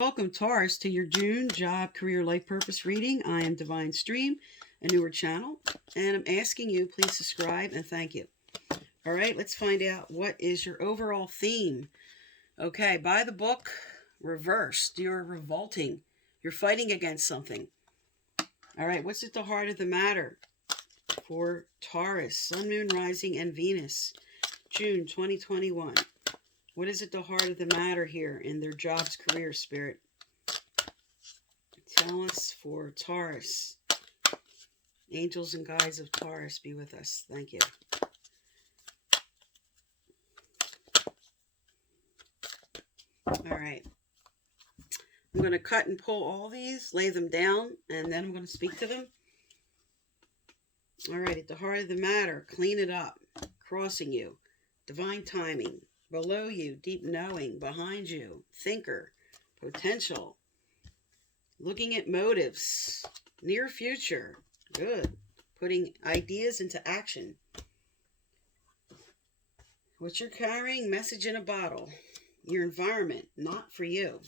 Welcome, Taurus, to your June job, career, life purpose reading. I am Divine Stream, a newer channel, and I'm asking you, please subscribe and thank you. All right, let's find out what is your overall theme. Okay, by the book, reversed. You're revolting. You're fighting against something. All right, what's at the heart of the matter for Taurus, Sun, Moon, Rising, and Venus, June 2021? What is at the heart of the matter here in their jobs, career, spirit? Tell us for Taurus. Angels and guides of Taurus, be with us. Thank you. All right. I'm going to cut and pull all these, lay them down, and then I'm going to speak to them. All right. At the heart of the matter, clean it up. Crossing you. Divine timing. Below you, deep knowing. Behind you, thinker. Potential. Looking at motives. Near future. Good. Putting ideas into action. What you're carrying, message in a bottle. Your environment, not for you.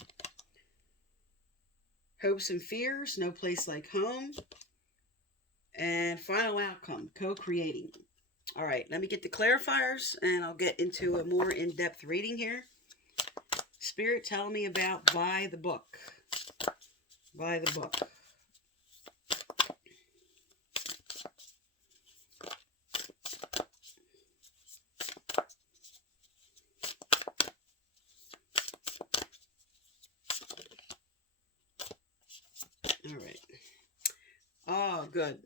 Hopes and fears, no place like home. And final outcome, co-creating. All right, let me get the clarifiers and I'll get into a more in-depth reading here. Spirit, tell me about by the book. By the book. All right. Oh, good.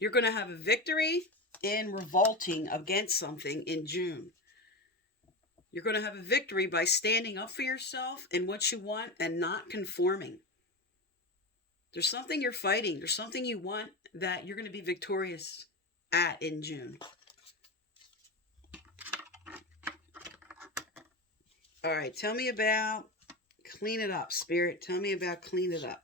You're going to have a victory in revolting against something in June. You're going to have a victory by standing up for yourself and what you want and not conforming. There's something you're fighting. There's something you want that you're going to be victorious at in June. All right. Tell me about clean it up, Spirit. Tell me about clean it up.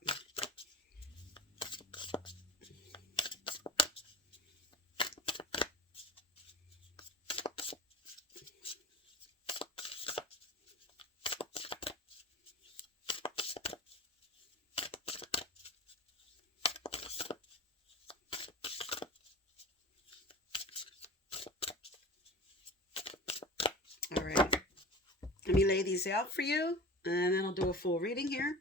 All right, let me lay these out for you, and then I'll do a full reading here.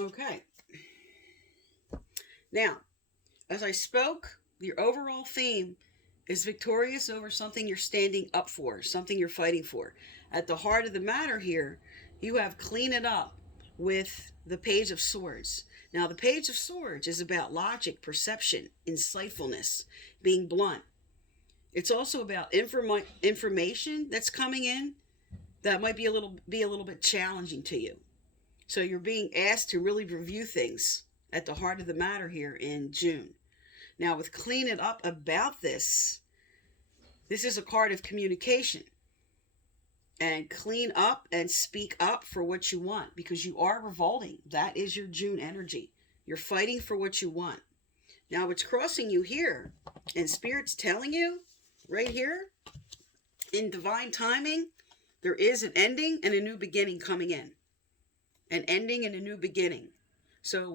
Okay. Now, as I spoke, your overall theme is victorious over something you're standing up for, something you're fighting for. At the heart of the matter here, you have clean it up with the Page of Swords. Now, the Page of Swords is about logic, perception, insightfulness, being blunt. It's also about information that's coming in that might be a little bit challenging to you. So you're being asked to really review things at the heart of the matter here in June. Now, with clean it up about this is a card of communication. And clean up and speak up for what you want, because you are revolting. That is your June energy. You're fighting for what you want. Now, what's crossing you here, and Spirit's telling you right here, in divine timing, there is an ending and a new beginning coming in. An ending and a new beginning. So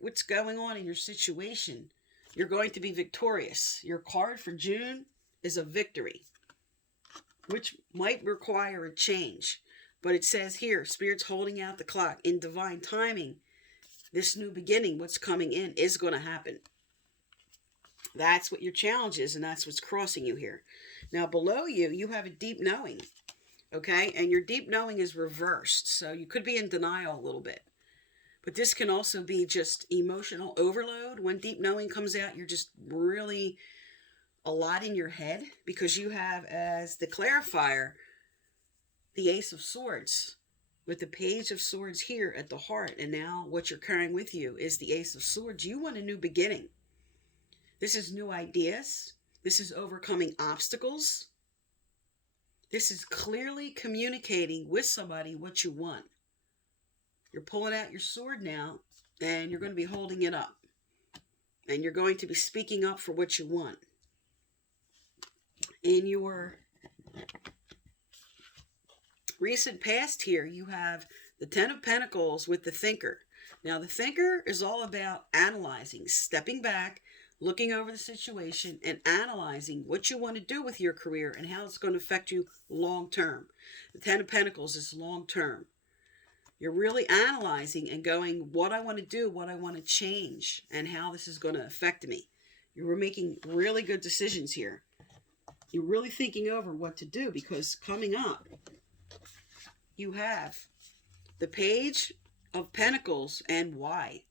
what's going on in your situation, you're going to be victorious. Your card for June is a victory, which might require a change. But it says here, Spirit's holding out the clock. In divine timing, this new beginning, what's coming in, is going to happen. That's what your challenge is, and that's what's crossing you here. Now, below you, you have a deep knowing. Okay, and your deep knowing is reversed, so you could be in denial a little bit. But this can also be just emotional overload. When deep knowing comes out, you're just really a lot in your head, because you have as the clarifier the Ace of Swords with the Page of Swords here at the heart. And now what you're carrying with you is the Ace of Swords. You want a new beginning. This is new ideas. This is overcoming obstacles. This is clearly communicating with somebody what you want. You're pulling out your sword now, and you're going to be holding it up. And you're going to be speaking up for what you want. In your recent past here, you have the Ten of Pentacles with the Thinker. Now, the Thinker is all about analyzing, stepping back, looking over the situation, and analyzing what you want to do with your career and how it's going to affect you long term. The Ten of Pentacles is long term. You're really analyzing and going, what I want to do, what I want to change, and how this is going to affect me. You were making really good decisions here. You're really thinking over what to do, because coming up, you have the Page of Pentacles and why.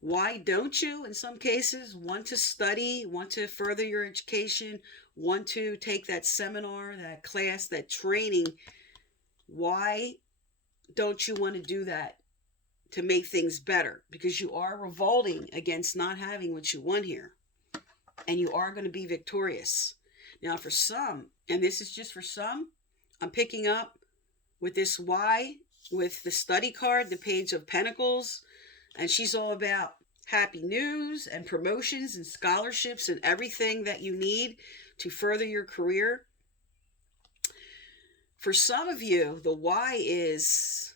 Why don't you, in some cases, want to study, want to further your education, want to take that seminar, that class, that training? Why don't you want to do that to make things better? Because you are revolting against not having what you want here. And you are going to be victorious. Now, for some, and this is just for some, I'm picking up with this why, with the study card, the Page of Pentacles, and she's all about happy news and promotions and scholarships and everything that you need to further your career. For some of you, the why is,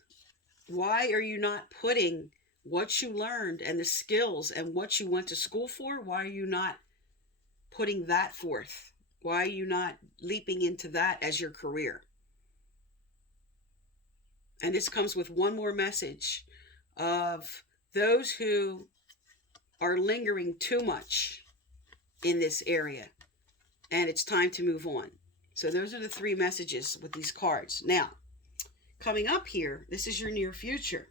why are you not putting what you learned and the skills and what you went to school for? Why are you not putting that forth? Why are you not leaping into that as your career? And this comes with one more message of those who are lingering too much in this area. And it's time to move on. So those are the three messages with these cards. Now, coming up here, this is your near future.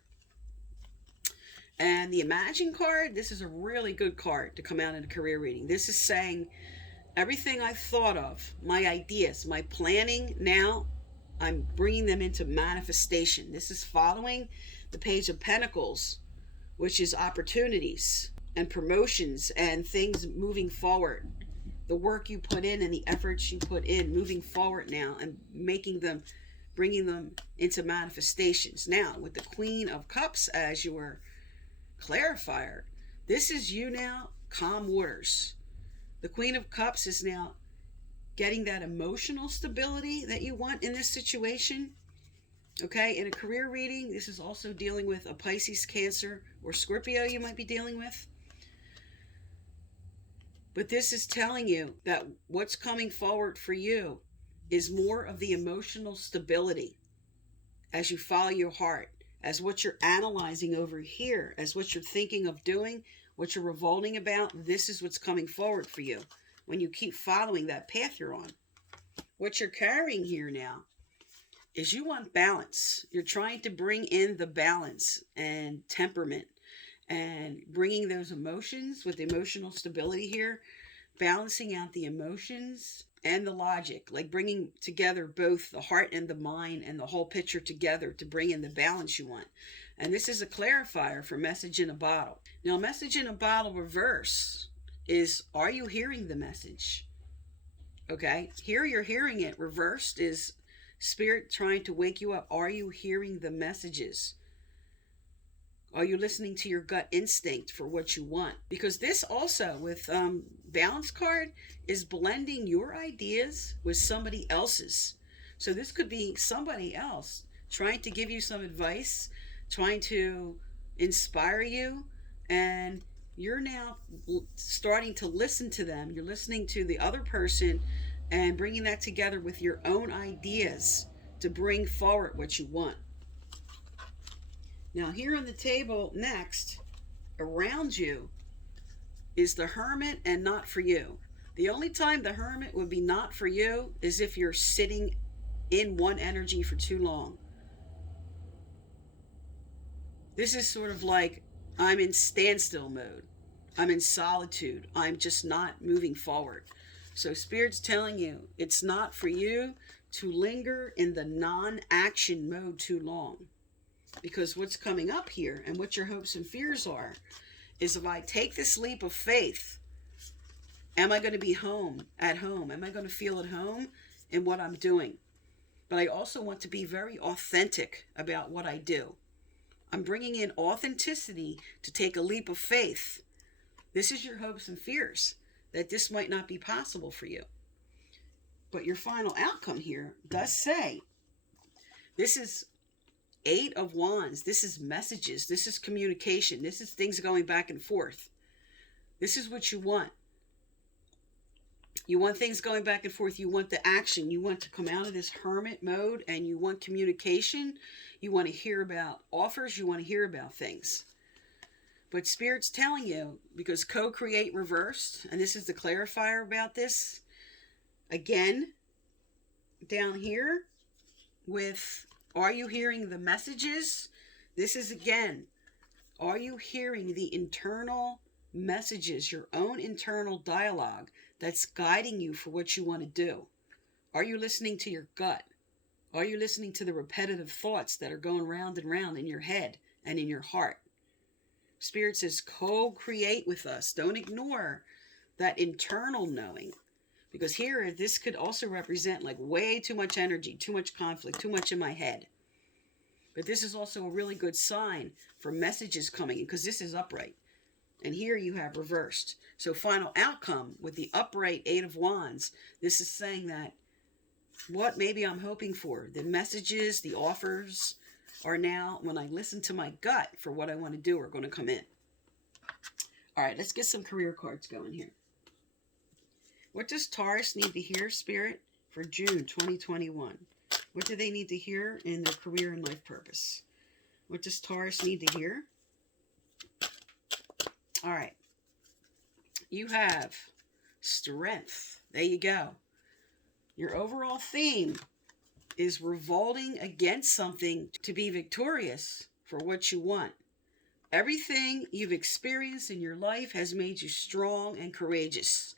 And the Imagine card, this is a really good card to come out in a career reading. This is saying everything I've thought of, my ideas, my planning, now I'm bringing them into manifestation. This is following the Page of Pentacles, which is opportunities and promotions and things moving forward. The work you put in and the efforts you put in, moving forward now and making them, bringing them into manifestations. Now, with the Queen of Cups as your clarifier, this is you now, calm waters. The Queen of Cups is now getting that emotional stability that you want in this situation. Okay, in a career reading, this is also dealing with a Pisces, Cancer, or Scorpio you might be dealing with. But this is telling you that what's coming forward for you is more of the emotional stability as you follow your heart, as what you're analyzing over here, as what you're thinking of doing, what you're revolting about. This is what's coming forward for you when you keep following that path you're on. What you're carrying here now is you want balance. You're trying to bring in the balance and temperament and bringing those emotions with emotional stability here, balancing out the emotions and the logic, like bringing together both the heart and the mind and the whole picture together to bring in the balance you want. And this is a clarifier for Message in a Bottle. Now, Message in a Bottle reverse is, are you hearing the message? Okay, here you're hearing it. Reversed is Spirit trying to wake you up. Are you hearing the messages? Are you listening to your gut instinct for what you want? Because this also with Balance card is blending your ideas with somebody else's. So this could be somebody else trying to give you some advice, trying to inspire you, and you're now starting to listen to them. You're listening to the other person and bringing that together with your own ideas to bring forward what you want. Now, here on the table next, around you, is the Hermit and Not For You. The only time the Hermit would be not for you is if you're sitting in one energy for too long. This is sort of like, I'm in standstill mode. I'm in solitude. I'm just not moving forward. So Spirit's telling you, it's not for you to linger in the non-action mode too long. Because what's coming up here and what your hopes and fears are is, if I take this leap of faith Am I going to be at home? Am I going to feel at home in what I'm doing? But I also want to be very authentic about what I do. I'm bringing in authenticity to take a leap of faith. This is your hopes and fears that this might not be possible for you. But your final outcome here does say this is Eight of Wands. This is messages. This is communication. This is things going back and forth. This is what you want. You want things going back and forth. You want the action. You want to come out of this hermit mode, and you want communication. You want to hear about offers. You want to hear about things. But Spirit's telling you, because co-create reversed, and this is the clarifier about this, again, down here with, are you hearing the messages? This is again, are you hearing the internal messages, your own internal dialogue that's guiding you for what you want to do? Are you listening to your gut? Are you listening to the repetitive thoughts that are going round and round in your head and in your heart? Spirit says co-create with us. Don't ignore that internal knowing. Because here, this could also represent like way too much energy, too much conflict, too much in my head. But this is also a really good sign for messages coming in, because this is upright. And here you have reversed. So final outcome with the upright Eight of Wands, this is saying that what maybe I'm hoping for, the messages, the offers are now, when I listen to my gut for what I want to do, are going to come in. All right, let's get some career cards going here. What does Taurus need to hear, Spirit, for June 2021? What do they need to hear in their career and life purpose? What does Taurus need to hear? All right. You have strength. There you go. Your overall theme is revolting against something to be victorious for what you want. Everything you've experienced in your life has made you strong and courageous.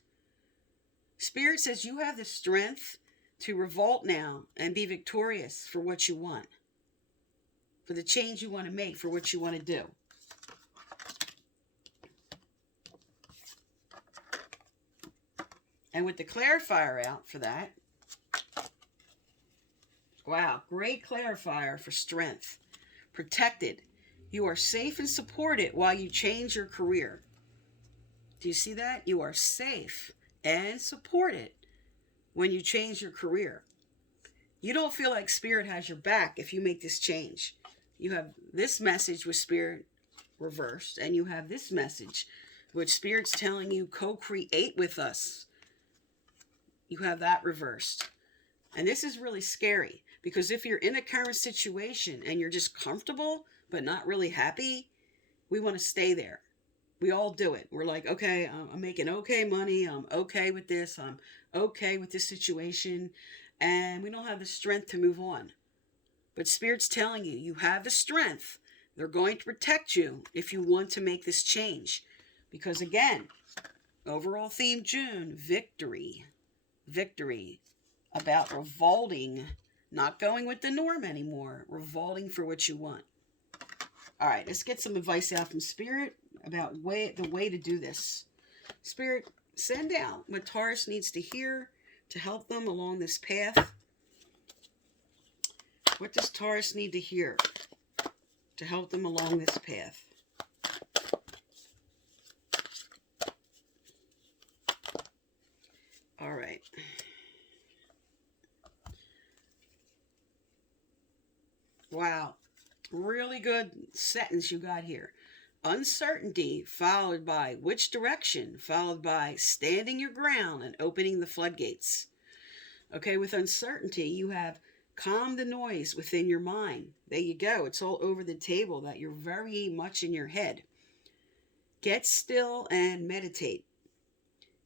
Spirit says you have the strength to revolt now and be victorious for what you want, for the change you want to make, for what you want to do. And with the clarifier out for that, wow, great clarifier for strength. Protected. You are safe and supported while you change your career. Do you see that? You are safe and supported when you change your career. You don't feel like Spirit has your back if you make this change. You have this message with Spirit reversed, and you have this message which Spirit's telling you co-create with us. You have that reversed. And this is really scary, because if you're in a current situation and you're just comfortable but not really happy, we want to stay there. We all do it. We're like, okay, I'm making okay money. I'm okay with this. I'm okay with this situation. And we don't have the strength to move on. But Spirit's telling you, you have the strength. They're going to protect you if you want to make this change. Because again, overall theme June, victory. Victory. About revolting, not going with the norm anymore. Revolting for what you want. All right, let's get some advice out from Spirit about the way to do this. Spirit, send out what Taurus needs to hear to help them along this path. What does Taurus need to hear to help them along this path? All right. Wow. Really good sentence you got here. Uncertainty followed by which direction, followed by standing your ground and opening the floodgates. Okay, with uncertainty, you have calm the noise within your mind. There you go. It's all over the table that you're very much in your head. Get still and meditate.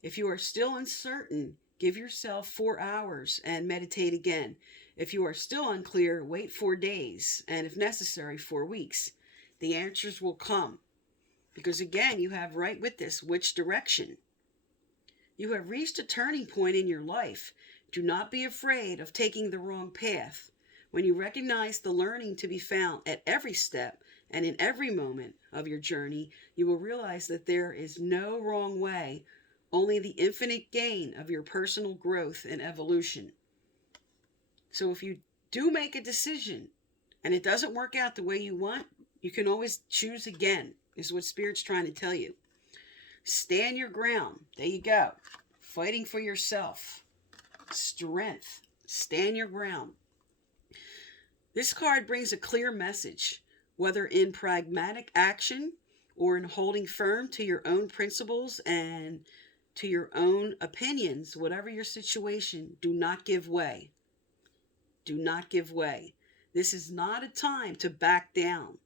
If you are still uncertain, give yourself 4 hours and meditate again. If you are still unclear, wait 4 days, and if necessary, 4 weeks. The answers will come. Because again, you have right with this, which direction? You have reached a turning point in your life. Do not be afraid of taking the wrong path. When you recognize the learning to be found at every step and in every moment of your journey, you will realize that there is no wrong way only the infinite gain of your personal growth and evolution. So if you do make a decision and it doesn't work out the way you want, you can always choose again, is what Spirit's trying to tell you. Stand your ground. There you go. Fighting for yourself. Strength. Stand your ground. This card brings a clear message, whether in pragmatic action or in holding firm to your own principles and to your own opinions. Whatever your situation, do not give way. Do not give way. This is not a time to back down.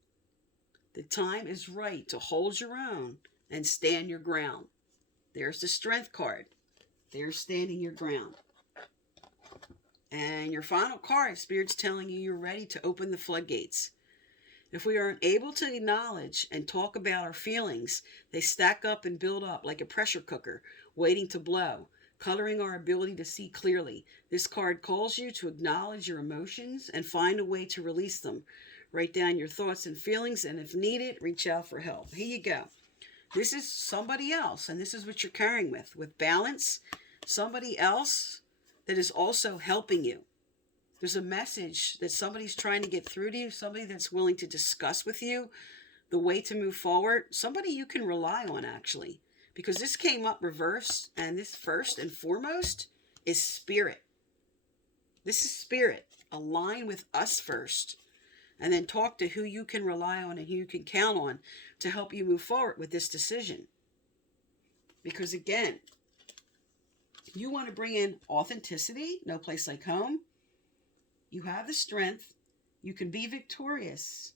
The time is right to hold your own and stand your ground. There's the Strength card. There's standing your ground. And your final card, Spirit's telling you you're ready to open the floodgates. If we aren't able to acknowledge and talk about our feelings, they stack up and build up like a pressure cooker, waiting to blow, coloring our ability to see clearly. This card calls you to acknowledge your emotions and find a way to release them. Write down your thoughts and feelings, and if needed, reach out for help. Here you go. This is somebody else, and this is what you're carrying with balance. Somebody else that is also helping you. There's a message that somebody's trying to get through to you, somebody that's willing to discuss with you the way to move forward, somebody you can rely on, actually. Because this came up reverse, and this first and foremost is Spirit. This is Spirit. Align with us first, and then talk to who you can rely on and who you can count on to help you move forward with this decision. Because again, you want to bring in authenticity, no place like home. You have the strength. You can be victorious.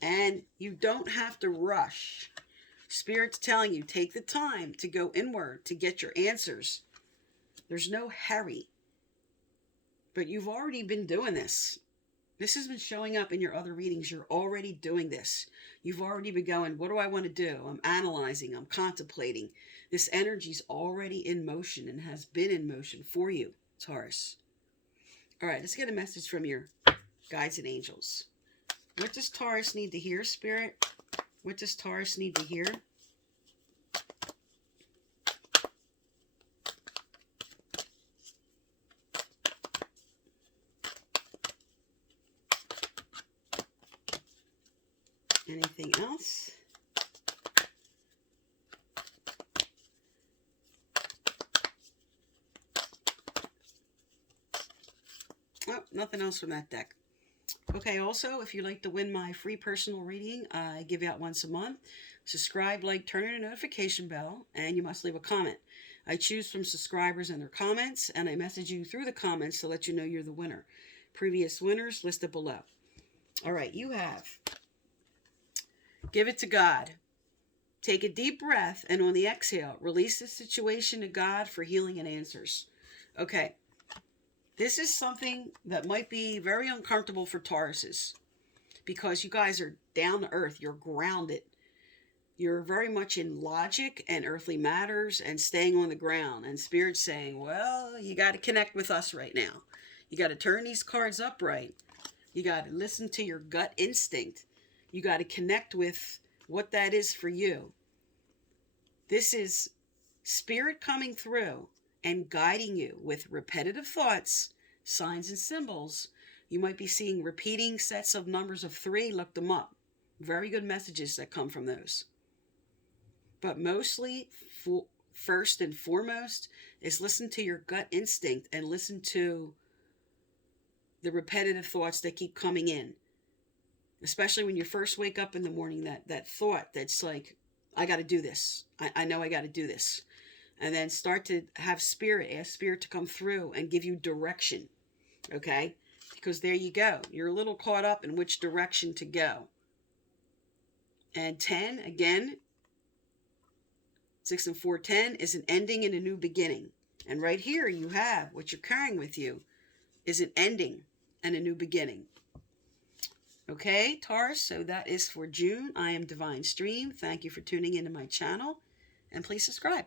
And you don't have to rush. Spirit's telling you, take the time to go inward to get your answers. There's no hurry. But you've already been doing this. This has been showing up in your other readings. You're already doing this. You've already been going, what do I want to do? I'm analyzing. I'm contemplating. This energy's already in motion and has been in motion for you, Taurus. All right, let's get a message from your guides and angels. What does Taurus need to hear, Spirit? What does Taurus need to hear? Anything else? Oh, nothing else from that deck. Okay, also, if you'd like to win my free personal reading, I give you out once a month. Subscribe, like, turn on a notification bell, and you must leave a comment. I choose from subscribers and their comments, and I message you through the comments to let you know you're the winner. Previous winners listed below. All right, you have give it to God. Take a deep breath, and on the exhale, release the situation to God for healing and answers. Okay. This is something that might be very uncomfortable for Tauruses because you guys are down to earth. You're grounded. You're very much in logic and earthly matters and staying on the ground. And Spirit's saying, well, you got to connect with us right now. You got to turn these cards upright. You got to listen to your gut instinct. You got to connect with what that is for you. This is Spirit coming through and guiding you with repetitive thoughts, signs, and symbols. You might be seeing repeating sets of numbers of 3. Look them up. Very good messages that come from those. But mostly, first and foremost, is listen to your gut instinct and listen to the repetitive thoughts that keep coming in. Especially when you first wake up in the morning, that thought that's like, I got to do this. I know I got to do this. And then start to have Spirit, ask Spirit to come through and give you direction. Okay? Because there you go. You're a little caught up in which direction to go. And 10, again, 6 and 4, 10 is an ending and a new beginning. And right here you have what you're carrying with you is an ending and a new beginning. Okay, Taurus, so that is for June. I am Divine Stream. Thank you for tuning into my channel. And please subscribe.